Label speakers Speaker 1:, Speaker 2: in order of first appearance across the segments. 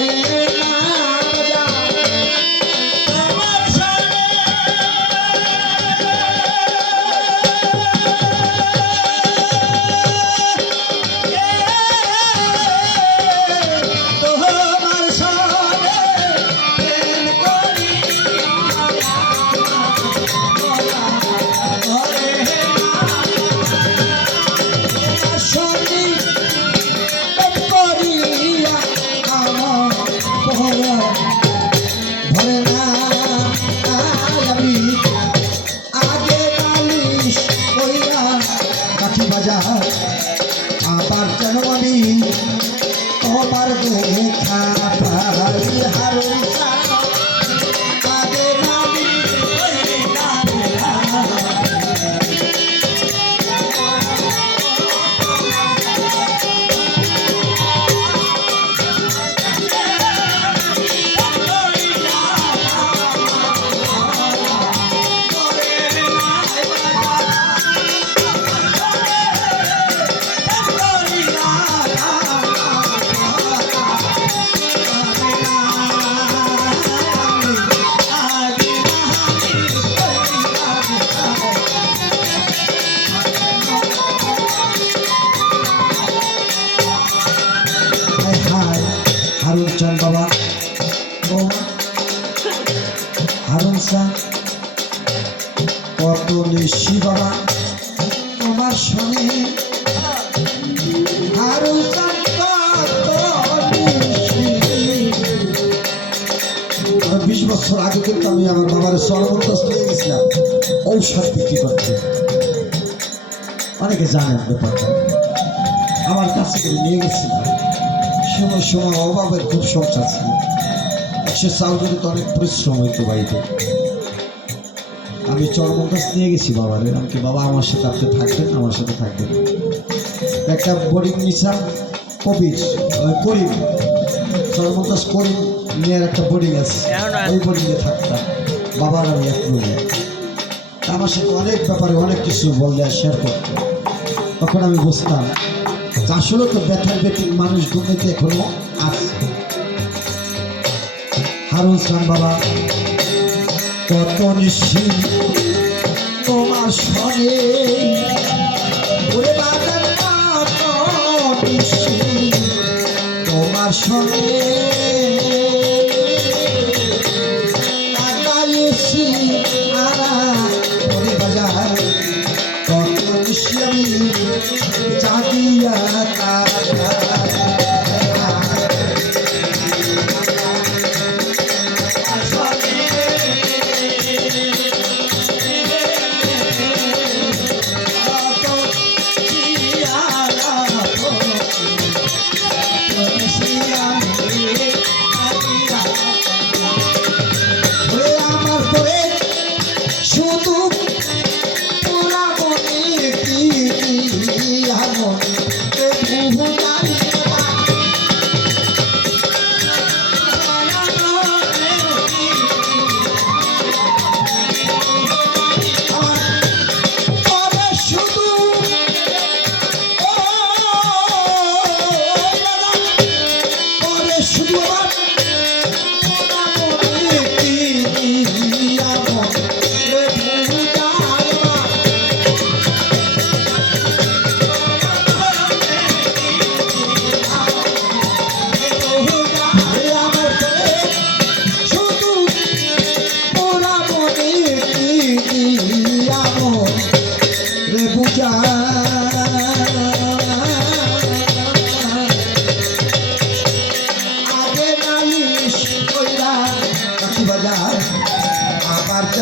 Speaker 1: তোমার বাজার আবার যেন আমি তোমার দেখা বিশ বছর আগে আমার বাবার সর্বন্তস নিয়ে গেছিলাম। সময় সময় অভাবের খুব সংসার ছিল একশো চাল তো অনেক পরিশ্রম হইতো বাড়িতে। আমি চরমকাশ নিয়ে গেছি বাবারে আমাকে বাবা আমার সাথে আপনি থাকবেন? আমার সাথে থাকবেন। একটা বোর্ডিং নিছিলাম কবির করিম চরমকাশ করিম নিয়ে একটা বোর্ডিং আছে? ওই বোর্ডিংয়ে থাকতাম। বাবার আমি এক রুমে আমার সাথে অনেক ব্যাপারে অনেক কিছু বললে শেয়ার করতো। তখন আমি বুঝতাম আসলে তো ব্যথার ব্যথিক মানুষ ঘুমেতে এখনও আছে। হারুন খান বাবা কত নিশ্চি তোমার সঙ্গে। তোমার সঙ্গে।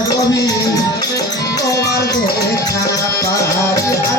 Speaker 1: যাব তোমার দেখা পাই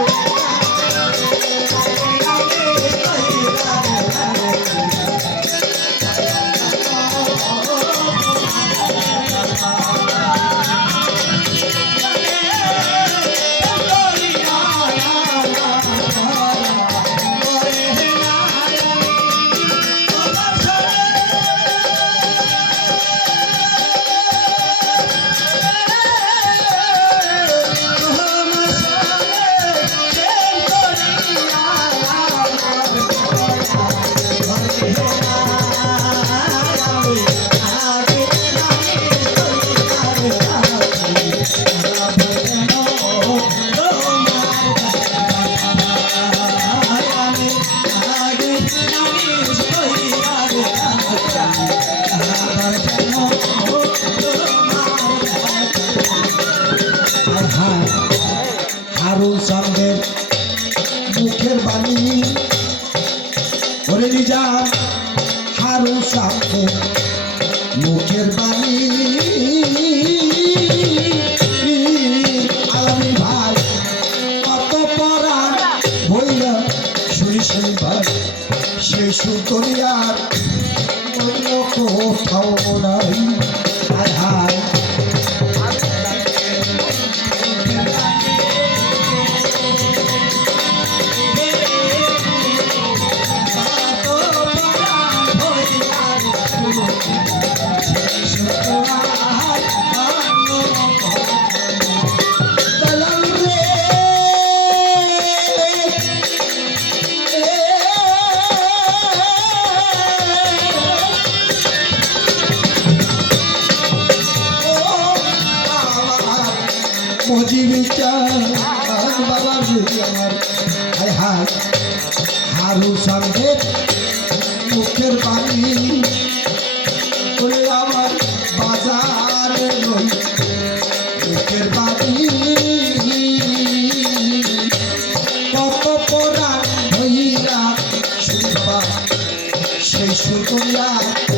Speaker 1: রাহুল চন্দ্রের মুখের বাণী। ওরে নিজার হারু সাপের কত পরাণ হইল সুতরিয়ার অন্য কোথাও নাই। আহা হারু সঙ্গে মুখের বাণী সেই সুতরিয়া অন্য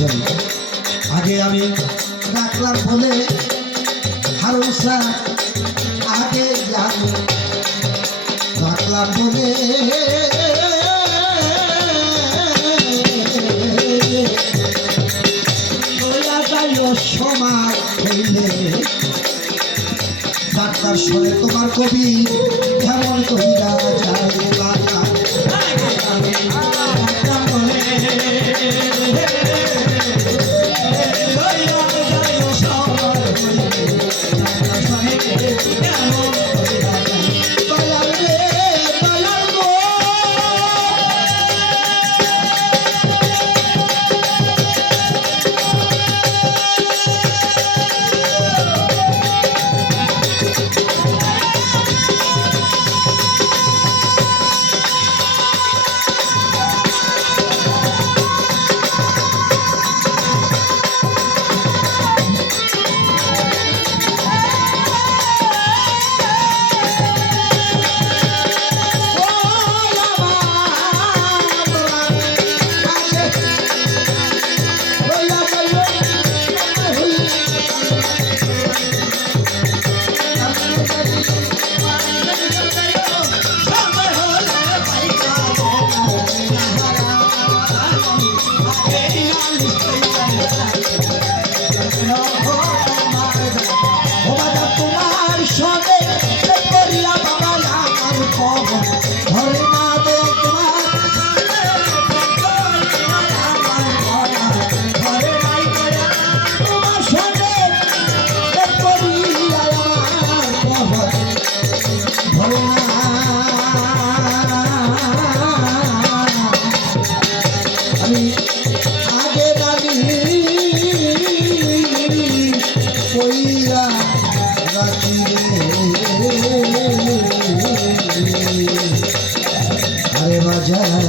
Speaker 1: চেয়ে আগে আমি রাখলাম বলে হারুন আগে আমি রাখলাম বলে সময় ডাক্তার তোমার কবি, কেমন কহিরা কইরা রাখি আরে বাজার